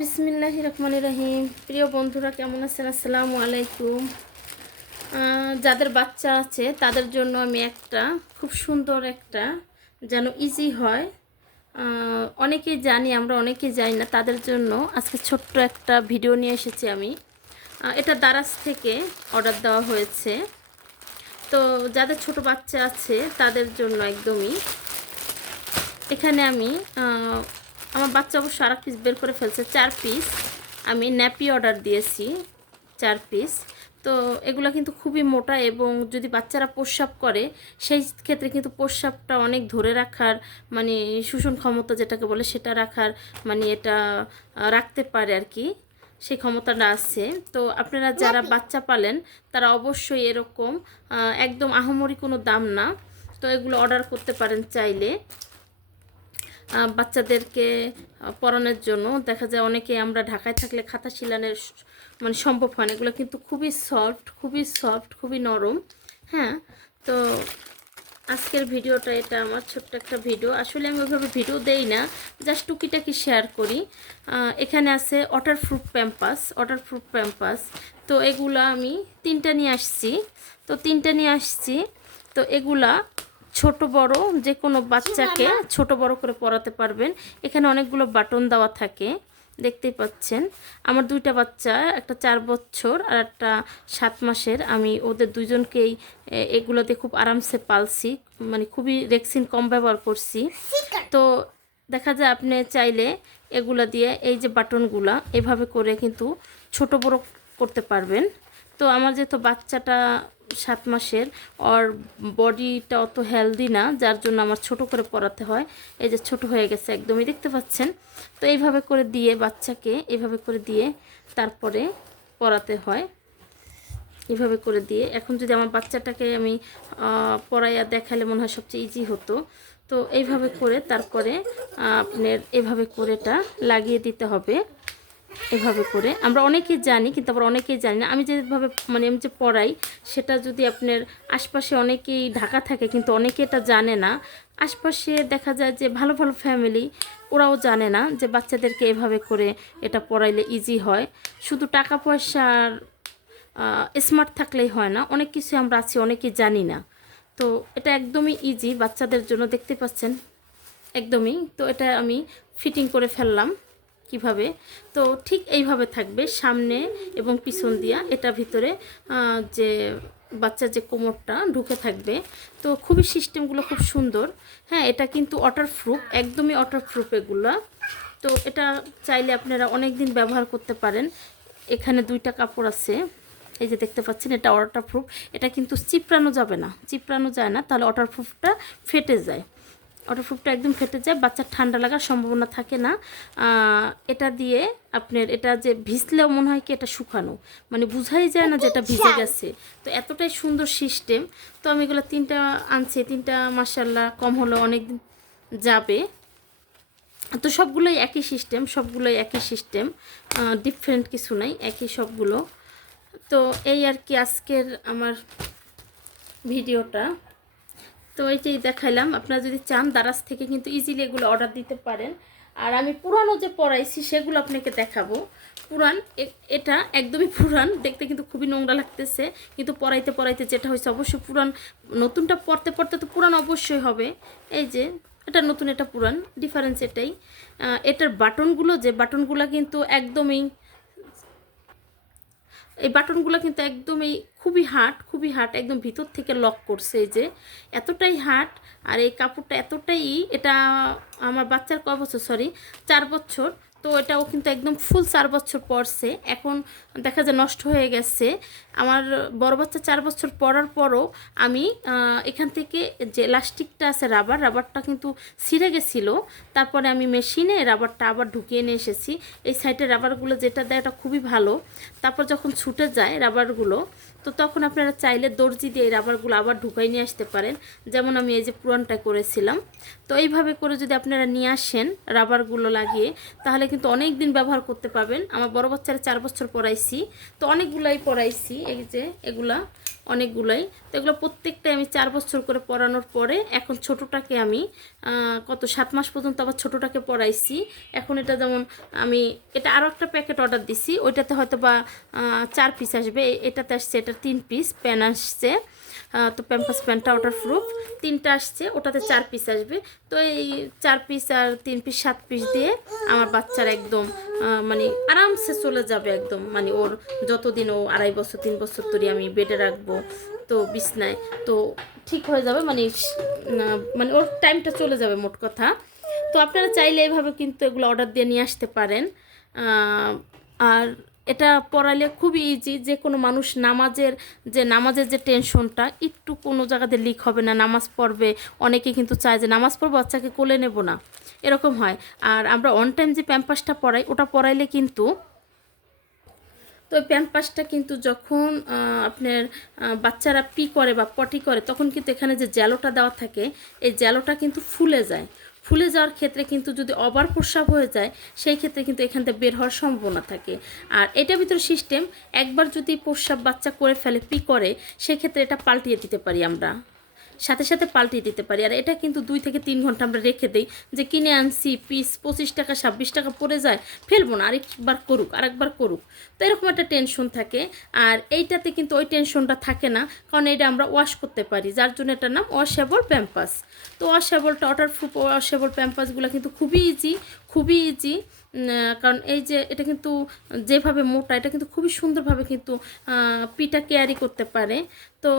বিসমিল্লাহির রহমানির রহিম। প্রিয় বন্ধুরা কেমন আছেন? আসসালামু আলাইকুম। যাদের বাচ্চা আছে তাদের জন্য আমি একটা খুব সুন্দর একটা যেন ইজি হয়, অনেকেই জানি, আমরা অনেকেই জানি না, তাদের জন্য আজকে ছোট্ট একটা ভিডিও নিয়ে এসেছি আমি। এটা দারাজ থেকে অর্ডার দেওয়া হয়েছে। তো যাদের ছোট বাচ্চা আছে তাদের জন্য একদমই। এখানে আমি আমার বাচ্চা অবশ্য আর পিস বের করে ফেলছে, 4 পিস আমি ন্যাপি অর্ডার দিয়েছি, 4 পিস। তো এগুলো কিন্তু খুবই মোটা, এবং যদি বাচ্চারা প্রস্রাব করে সেই ক্ষেত্রে কিন্তু প্রস্রাবটা অনেক ধরে রাখার, মানে শোষণ ক্ষমতা যেটাকে বলে সেটা রাখার, মানে এটা রাখতে পারে আর কি, সেই ক্ষমতাটা আছে। তো আপনারা যারা বাচ্চা পালেন তারা অবশ্যই এরকম, একদম আহামরি কোনো দাম না, তো এগুলো অর্ডার করতে পারেন চাইলে। বাচ্চাদেরকে পড়ানোর জন্য দেখা যায় অনেকে আমরা ঢাকায় থাকলে খাতা শিলানের মানে সম্ভব হয় না, এগুলো কিন্তু খুবই সফট, খুবই নরম। হ্যাঁ, তো আজকের ভিডিওটা এটা আমার ছোট্ট একটা ভিডিও। আসলে আমি ওইভাবে ভিডিও দেই না, জাস্ট টুকিটাকি শেয়ার করি। এখানে আছে ওয়াটারপ্রুফ প্যাম্পাস। তো এগুলা আমি 3টা নিয়ে আসছি। তো এগুলা ছোট বড় যে কোনো বাচ্চাকে ছোট বড় করে পরাতে পারবেন। এখানে অনেকগুলো বাটন দেওয়া থাকে, দেখতেই পাচ্ছেন। আমার 2টা বাচ্চা, একটা 4 বছর আর একটা 7 মাসের। আমি ওদের দুজনকেই এগুলোতে খুব আরামসে পালছি, মানে খুবই রেক্সিন কম ব্যবহার করছি। তো দেখা যায় আপনি চাইলে এগুলা দিয়ে এই যে বাটনগুলা এভাবে করে কিন্তু ছোট বড় করতে পারবেন। তো আমার যেহেতু বাচ্চাটা 7 মাসের, ওর বডিটা অত হেলদি না, যার জন্য আমার ছোট করে পরাতে হয়। এই যে ছোট হয়ে গেছে একদমই, দেখতে পাচ্ছেন। তো এইভাবে করে দিয়ে বাচ্চাকে এইভাবে করে দিয়ে তারপরে পরাতে হয়, এভাবে করে দিয়ে। এখন যদি আমার বাচ্চাটাকে আমি পড়াইয়া দেখালে মনে হয় সবচেয়ে ইজি হতো। তো এইভাবে করে তারপরে আপনার এভাবে করে এটা লাগিয়ে দিতে হবে। এভাবে করে আমরা অনেকেই জানি, কিন্তু আবার অনেকেই জানি না। আমি যেভাবে মানে আমি যে পড়াই সেটা যদি আপনার আশপাশে অনেকেই ঢাকা থাকে, কিন্তু অনেকে এটা জানে না। আশপাশে দেখা যায় যে ভালো ভালো ফ্যামিলি, ওরাও জানে না যে বাচ্চাদেরকে এভাবে করে এটা পড়াইলে ইজি হয়। শুধু টাকা পয়সার স্মার্ট থাকলেই হয় না, অনেক কিছু আমরা আছি অনেকেই জানি না। তো এটা একদমই ইজি বাচ্চাদের জন্য, দেখতে পাচ্ছেন একদমই। তো এটা আমি ফিটিং করে ফেললাম কিভাবে। তো ঠিক এইভাবে থাকবে সামনে এবং পিছন দিয়া, এটা ভিতরে যে বাচ্চার যে কোমরটা ঢুকে থাকবে। তো খুবই সিস্টেমগুলো খুব সুন্দর। হ্যাঁ, এটা কিন্তু ওয়াটারপ্রুফ, একদমই ওয়াটারপ্রুফ এগুলো। তো এটা চাইলে আপনারা অনেক দিন ব্যবহার করতে পারেন। এখানে 2টা কাপড় আছে, এই যে দেখতে পাচ্ছেন, এটা ওয়াটারপ্রুফ। এটা কিন্তু চিপড়ানো যায় না, তাহলে ওয়াটারপ্রুফটা ফেটে যায়। ওয়াটারপ্রুফটা একদম ফেটে যায়, বাচ্চার ঠান্ডা লাগার সম্ভাবনা থাকে না। এটা দিয়ে আপনার এটা যে ভিজলেও মনে হয় কি এটা শুকানো, মানে বোঝাই যায় না যে এটা ভিজে গেছে। তো এতটাই সুন্দর সিস্টেম। তো আমি এগুলো 3টা আনছি, 3টা মাশাআল্লাহ কম হলো অনেক দিন যাবে। তো সবগুলোই একই সিস্টেম, ডিফারেন্ট কিছু নাই, একই সবগুলো। তো এই আর কি আজকের আমার ভিডিওটা। তো এইটাই দেখাইলাম। আপনারা যদি চান দারাজ থেকে কিন্তু ইজিলি এগুলো অর্ডার দিতে পারেন। আর আমি পুরানো যে পরাইছি সেগুলো আপনাকে দেখাবো। এটা একদমই পুরান, দেখতে কিন্তু খুবই নোংরা লাগতেছে, কিন্তু পরাইতে পরাইতে যেটা হয়েছে অবশ্যই পুরান। নতুনটা পরতে পরতে তো পুরান অবশ্যই হবে। এই যে এটা নতুন, এটা পুরান, ডিফারেন্স এটাই। এটার বাটনগুলো কিন্তু একদমই, এই বাটনগুলো কিন্তু একদমই খুবই হার্ড, একদম ভিতর থেকে লক করছে, এই যে এতটাই হার্ড। আর এই কাপড়টা এতটাই, এটা আমার বাচ্চার কয় বছর, 4 বছর। তো এটাও কিন্তু একদম ফুল 4 বছর পরছে, এখন দেখা যায় নষ্ট হয়ে গেছে। আমার বড় বাচ্চা 4 বছর পরার পরও আমি এখান থেকে যে ইলাস্টিকটা আছে, রাবারটা কিন্তু ছিঁড়ে গেছিলো। তারপরে আমি মেশিনে রাবারটা আবার ঢুকিয়ে নিয়ে এসেছি। এই সাইডের রাবারগুলো যেটা দেয় এটা খুবই ভালো। তারপর যখন ছুটে যায় রাবারগুলো, তো তখন আপনারা চাইলে দর্জি দিয়ে এই রাবারগুলো আবার ঢুকাই নিয়ে আসতে পারেন, যেমন আমি এই যে পুরানটা করেছিলাম। তো এইভাবে করে যদি আপনারা নিয়ে আসেন রাবারগুলো লাগিয়ে, তাহলে কিন্তু অনেক দিন ব্যবহার করতে পারবেন। আমার বড় বাচ্চারা 4 বছর পরাইছি, তো অনেকগুলাই পরাইছি। এই যে এগুলা অনেকগুলোই। তো এগুলো প্রত্যেকটাই আমি 4 বছর করে পরানোর পরে এখন ছোটোটাকে আমি 7 মাস পর্যন্ত আবার ছোটোটাকে পরাইছি। এখন এটা যেমন আমি এটা আরও একটা প্যাকেট অর্ডার দিছি, ওইটাতে হয়তো বা 4 পিস আসবে, এটাতে আসছে এটা 3 পিস প্যান আসছে। তো প্যাম্পাস প্যান্টটা ওয়াটারপ্রুফ 3টা আসছে, ওটাতে 4 পিস আসবে। তো এই 4 পিস আর 3 পিস 7 পিস দিয়ে আমার বাচ্চার একদম মানে আরামসে চলে যাবে একদম, মানে ওর যতদিন ও 2.5 বছর 3 বছর ধরে আমি বেডে রাখবো তো বিছনায়, তো ঠিক হয়ে যাবে, মানে ওর টাইমটা চলে যাবে মোট কথা। তো আপনারা চাইলে এইভাবে কিন্তু এগুলো অর্ডার দিয়ে নিয়ে আসতে পারেন। আর এটা পড়ালে খুবই ইজি, যে কোনো মানুষ নামাজের যে টেনশনটা, একটু কোনো জায়গাতে লিক হবে না, নামাজ পড়বে, অনেকে কিন্তু চায় যে নামাজ পড়বো বাচ্চাকে কোলে নেব না, এরকম হয়। আর আমরা অন টাইম যে প্যাম্পাসটা পড়াই, ওটা পড়াইলে কিন্তু, তো ওই প্যাম্পাসটা কিন্তু যখন আপনার বাচ্চারা পি করে বা পটি করে, তখন কিন্তু এখানে যে জ্যালোটা দেওয়া থাকে, এই জ্যালোটা কিন্তু ফুলে যায়। ফুলে যাওয়ার ক্ষেত্রে কিন্তু যদি ওভার প্রস্রাব হয়ে যায়, সেই ক্ষেত্রে কিন্তু এখান থেকে বের হওয়ার সম্ভাবনা থাকে। আর এটার ভিতরে সিস্টেম, একবার যদি প্রস্রাব বাচ্চা করে ফেলে, পি করে, সেই ক্ষেত্রে এটা পাল্টিয়ে দিতে পারি আমরা, সাথে সাথে পাল্টিয়ে দিতে পারি। আর এটা কিন্তু 2 থেকে 3 ঘন্টা আমরা রেখে দিই, যে কিনে আনছি পিস 25 টাকা 26 টাকা পড়ে যায়, ফেলবো না, আরেকবার করুক, তো এরকম একটা টেনশন থাকে। আর এইটাতে কিন্তু ওই টেনশনটা থাকে না, কারণ এটা আমরা ওয়াশ করতে পারি, যার জন্য এটার নাম ওয়াশেবল প্যাম্পাস। তো ওয়াশেবলটা ওয়াটারপ্রুফ ওয়াশেবল প্যাম্পাসগুলো কিন্তু খুবই ইজি, কারণ এই যে এটা কিন্তু যেভাবে মোটা, এটা কিন্তু খুবই সুন্দরভাবে কিন্তু পিটা ক্যারি করতে পারে। তো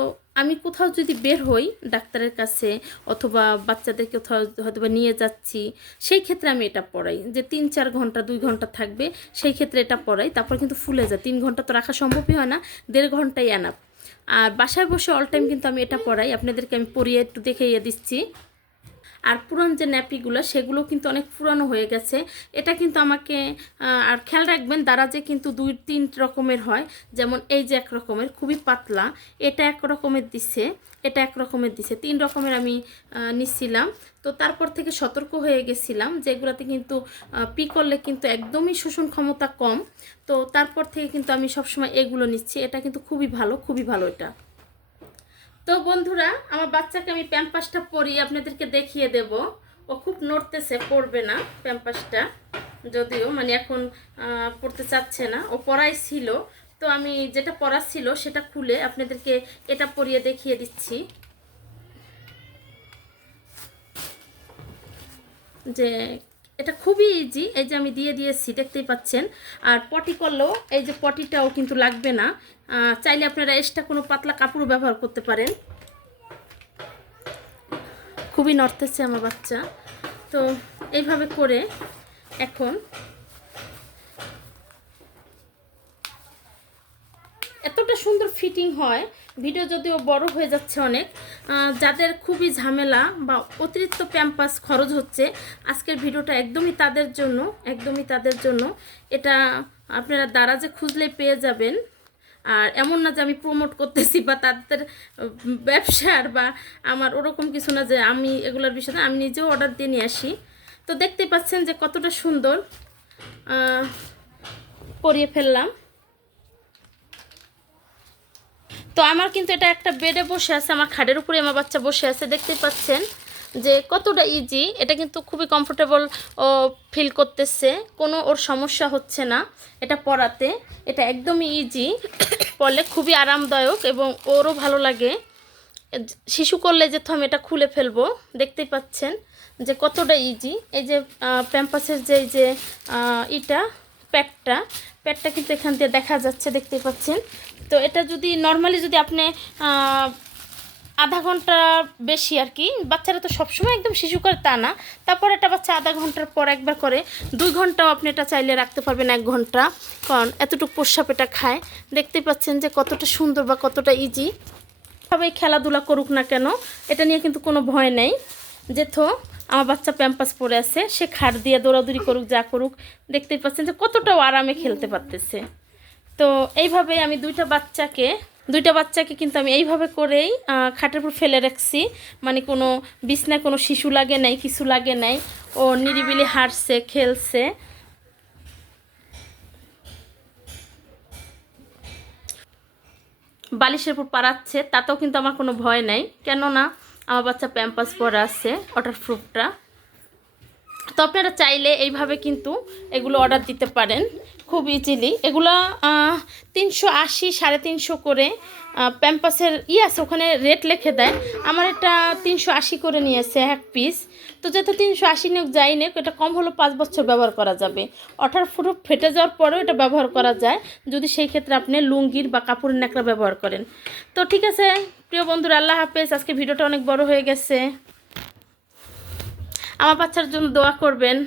আমি কোথাও যদি বের হই ডাক্তারের কাছে, অথবা বাচ্চাদের কোথাও হয়তো বা নিয়ে যাচ্ছি, সেই ক্ষেত্রে আমি এটা পরাই, যে 3-4 ঘন্টা 2 ঘন্টা থাকবে, সেই ক্ষেত্রে এটা পরাই। তারপর কিন্তু ফুলে যায়, 3 ঘন্টা তো রাখা সম্ভবই হয় না, 1.5 ঘন্টাই এনাফ। আর বাসায় বসে অল টাইম কিন্তু আমি এটা পরাই, আপনাদেরকে আমি পরিয়ে একটু দেখিয়ে দিচ্ছি। আর পুরান যে ন্যাপিগুলো, সেগুলো কিন্তু অনেক পুরানো হয়ে গেছে। এটা কিন্তু আমাকে আর খেয়াল রাখবেন, দারাজে কিন্তু 2-3 রকমের হয়, যেমন এই যে 1 রকমের খুবই পাতলা, এটা 1 রকমের দিছে, এটা 1 রকমের দিছে, 3 রকমের আমি নিচ্ছিলাম। তো তারপর থেকে সতর্ক হয়ে গেছিলাম, যেগুলোতে কিন্তু পি করলে কিন্তু একদমই শোষণ ক্ষমতা কম। তো তারপর থেকে কিন্তু আমি সবসময় এগুলো নিচ্ছি, এটা কিন্তু খুবই ভালো এটা। তো বন্ধুরা, আমার বাচ্চাকে আমি প্যাম্পাসটা পরিয়ে আপনাদেরকে দেখিয়ে দেব। ও খুব নড়তেছে, পরবে না প্যাম্পাসটা, যদিও মানে এখন পড়তে চাচ্ছে না, ও পরাই ছিল। তো আমি যেটা পরা ছিল সেটা খুলে আপনাদেরকে এটা পরিয়ে দেখিয়ে দিচ্ছি, যে এটা খুবই ইজি। এই যে আমি দিয়েছি, দেখতেই পাচ্ছেন। আর পটি করলেও এই যে পটিটাও কিন্তু লাগবে না, চাইলে আপনারা এক্সট্রা কোনো পাতলা কাপড় ব্যবহার করতে পারেন। খুবই নড়তেছে আমার বাচ্চা। তো এইভাবে করে এখন এতটা সুন্দর ফিটিং হয়। ভিডিও যদিও বড় হয়ে যাচ্ছে অনেক, যাদের খুবই ঝামেলা বা অতিরিক্ত প্যাম্পাস খরচ হচ্ছে, আজকের ভিডিওটা একদমই তাদের জন্য। এটা আপনারা দারাজে খুঁজলেই পেয়ে যাবেন। আর এমন না যে আমি প্রমোট করতেছি বা তাদের ব্যবসার বা আমার ওরকম কিছু না, যে আমি এগুলোর বিষয়ে আমি নিজেও অর্ডার দিয়ে নিয়ে আসি। তো দেখতেই পাচ্ছেন যে কতটা সুন্দর করিয়ে ফেললাম। তো আমার কিন্তু এটা একটা বেডে বসে আছে, আমার খাটের উপরে আমার বাচ্চা বসে আছে, দেখতেই পাচ্ছেন যে কতটা ইজি। এটা কিন্তু খুবই কমফোর্টেবল ও ফিল করতেছে, কোনো ওর সমস্যা হচ্ছে না এটা পরাতে। এটা একদমই ইজি, পরলে খুবই আরামদায়ক এবং ওরও ভালো লাগে। শিশু করলে যে আমি এটা খুলে ফেলবো, দেখতেই পাচ্ছেন যে কতটা ইজি। এই যে প্যাম্পাসের যে ইটা প্যাডটা কিন্তু এখান দিয়ে দেখা যাচ্ছে, দেখতেই পাচ্ছেন। তো এটা যদি নর্মালি যদি আপনি আধা ঘন্টা বেশি আর কি, বাচ্চারা তো সবসময় একদম শিশু করে তা না, তারপর একটা বাচ্চা আধা ঘন্টার পর একবার করে 2 ঘন্টাও আপনি এটা চাইলে রাখতে পারবেন, 1 ঘন্টা, কারণ এতটুকু প্রস্রাব এটা খায়। দেখতেই পাচ্ছেন যে কতটা সুন্দর বা কতটা ইজি। সবাই খেলাধুলা করুক না কেন, এটা নিয়ে কিন্তু কোনো ভয় নেই। আমার বাচ্চা প্যাম্পাস পরে আছে, সে খাট দিয়ে দৌড়াদৌড়ি করুক, যা করুক, দেখতেই পাচ্ছেন যে কতটাও আরামে খেলতে পারতেছে। তো এইভাবে আমি দুইটা বাচ্চাকে কিন্তু আমি এইভাবে করেই খাটের উপর ফেলে রাখছি, মানে কোনো বিছনায় কোনো শিশু লাগে নাই, কিছু লাগে নাই, ও নিরিবিলি হাঁটছে, খেলছে। বালিশের উপর পাড়াচ্ছে, তাতেও কিন্তু আমার কোনো ভয় নাই, কেননা আমার বাচ্চা প্যাম্পাস পরা আছে ওয়াটারপ্রুফটা। তো আপনারা চাইলে এইভাবে কিন্তু এগুলো অর্ডার দিতে পারেন খুব ইজিলি। এগুলো 380 350 করে প্যাম্পাসের আছে, ওখানে রেট লিখে দেয়। আমার এটা 380 করে নিয়েছে এক পিস। তো যেহেতু 380 নিয়োগ যাই নিক, এটা কম হলো 5 বছর ব্যবহার করা যাবে। ওয়াটারপ্রুফ ফেটে যাওয়ার পরেও এটা ব্যবহার করা যায়, যদি সেই ক্ষেত্রে আপনি লুঙ্গির বা কাপড়ের ন্যাকড়া ব্যবহার করেন। তো ঠিক আছে প্রিয় বন্ধুরা, আল্লাহ হাফেজ। আজকে ভিডিওটা অনেক বড় হয়ে গেছে। আমার বাচ্চার জন্য দোয়া করবেন।